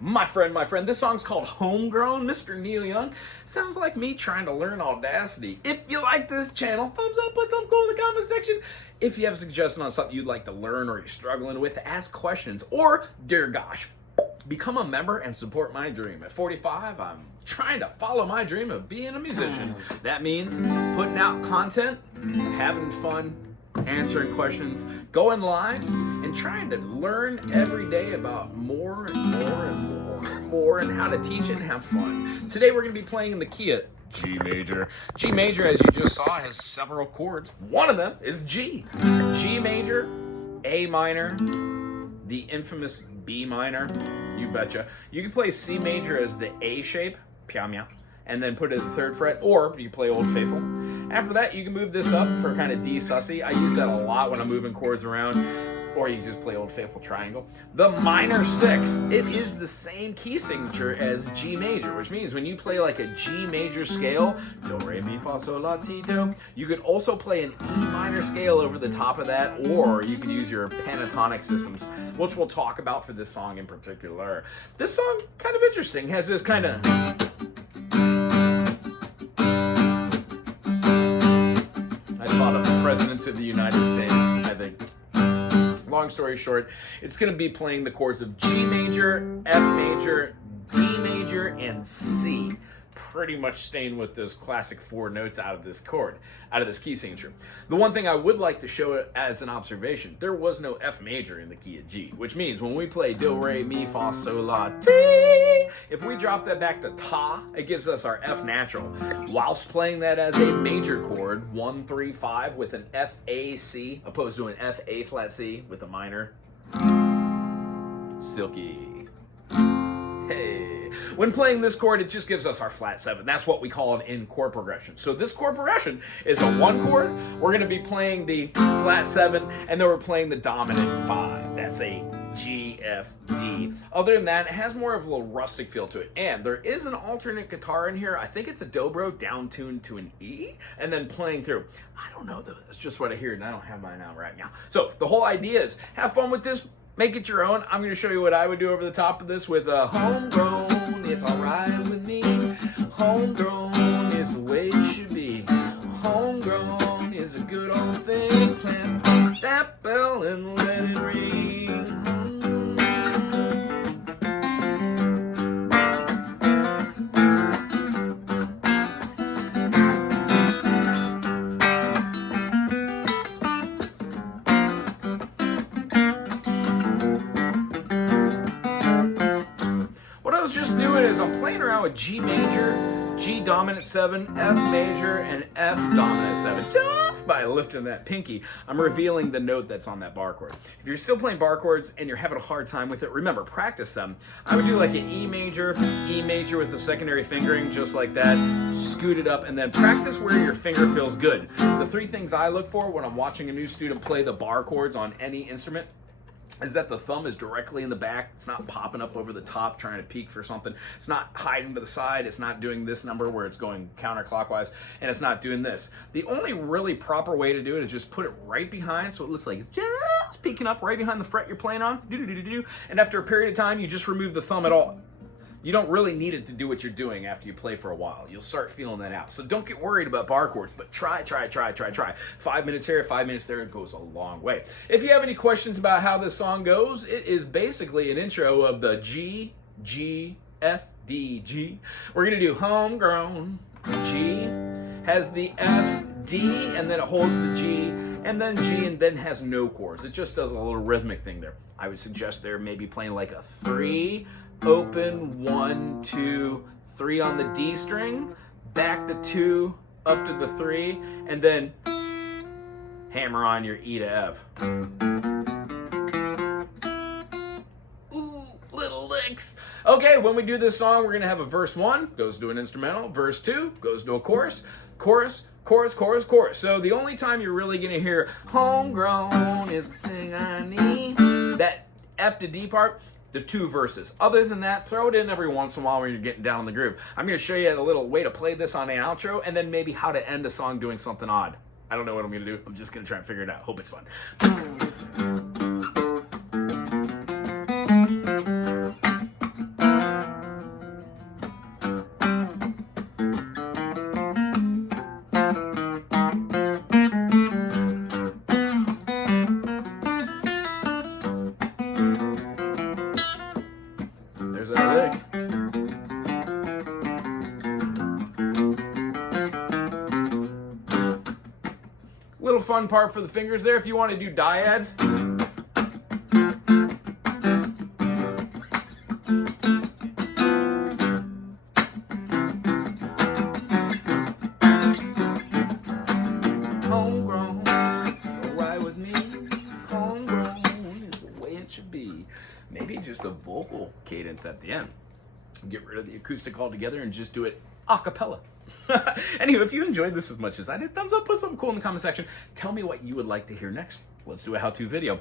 My friend, this song's called Homegrown. Mr. Neil Young. Sounds like me trying to learn Audacity. If you like this channel, thumbs up, put something cool in the comment section. If you have a suggestion on something you'd like to learn or you're struggling with, ask questions. Or, dear gosh, become a member and support my dream. At 45, I'm trying to follow my dream of being a musician. That means putting out content, having fun, answering questions, going live, and trying to learn every day about more and how to teach it and have fun. Today we're going to be playing in the key of G major. G major, as you just saw, has several chords. One of them is G. G major, A minor, the infamous B minor, you betcha. You can play C major as the A shape, piao miao, and then put it at the 3rd fret, or you play Old Faithful. After that, you can move this up for kind of D sussy. I use that a lot when I'm moving chords around, or you can just play Old Faithful triangle. The minor 6, it is the same key signature as G major, which means when you play like a G major scale, do, re, mi, fa, sol, la, ti, do, you could also play an E minor scale over the top of that, or you could use your pentatonic systems, which we'll talk about for this song in particular. This song, kind of interesting, has this kind of... of the presidents of the United States, I think. Long story short, it's going to be playing the chords of G major, F major, D major, and C. Pretty much staying with those classic 4 notes out of this chord, out of this key signature. The one thing I would like to show it as an observation, there was no F major in the key of G, which means when we play do, re, mi, fa, sol, la, ti, if we drop that back to ta, it gives us our F natural. Whilst playing that as a major chord, 1, 3, 5 with an F, A, C, opposed to an F, A flat C with a minor. Silky. Hey. When playing this chord, it just gives us our flat 7. That's what we call an in chord progression. So this chord progression is a 1 chord. We're going to be playing the flat 7, and then we're playing the dominant 5. That's a G, F, D. Other than that, it has more of a little rustic feel to it. And there is an alternate guitar in here. I think it's a dobro down tuned to an E, and then playing through. I don't know though. That's just what I hear, and I don't have mine out right now. So the whole idea is have fun with this. Make it your own. I'm going to show you what I would do over the top of this with a homegrown. It's alright with me. Homegrown is the way it should be. Homegrown is a good old thing. Plant that bell and let it ring. Just doing is I'm playing around with G major, G dominant 7, F major, and F dominant 7. Just by lifting that pinky, I'm revealing the note that's on that bar chord. If you're still playing bar chords and you're having a hard time with it, remember, practice them. I would do like an E major with the secondary fingering, just like that, scoot it up, and then practice where your finger feels good. The 3 things I look for when I'm watching a new student play the bar chords on any instrument is that the thumb is directly in the back. It's not popping up over the top trying to peek for something. It's not hiding to the side. It's not doing this number where it's going counterclockwise, and it's not doing this. The only really proper way to do it is just put it right behind so it looks like it's just peeking up right behind the fret you're playing on. And after a period of time, you just remove the thumb at all. You don't really need it to do what you're doing after you play for a while. You'll start feeling that out. So don't get worried about bar chords, but try. 5 minutes here, 5 minutes there, it goes a long way. If you have any questions about how this song goes, it is basically an intro of the G, G, F, D, G. We're gonna do homegrown. G has the F, D, and then it holds the G, and then G, and then has no chords. It just does a little rhythmic thing there. I would suggest there maybe playing like a 3, open, 1, 2, 3 on the D string, back to 2, up to the 3, and then hammer on your E to F. Ooh, little licks. Okay, when we do this song, we're gonna have a verse 1, goes to an instrumental, verse 2, goes to a chorus, chorus, chorus, chorus, chorus. So the only time you're really gonna hear homegrown is the thing I need, that F to D part, the 2 verses. Other than that, throw it in every once in a while when you're getting down in the groove. I'm going to show you a little way to play this on an outro, and then maybe how to end a song doing something odd. I don't know what I'm going to do. I'm just going to try and figure it out. Hope it's fun. little fun part for the fingers there. If you want to do dyads, homegrown, so right with me. Homegrown is the way it should be. Maybe just a vocal cadence at the end. Get rid of the acoustic altogether and just do it a cappella. Anyway, if you enjoyed this as much as I did, thumbs up, put something cool in the comment section. Tell me what you would like to hear next. Let's do a how-to video.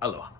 Aloha.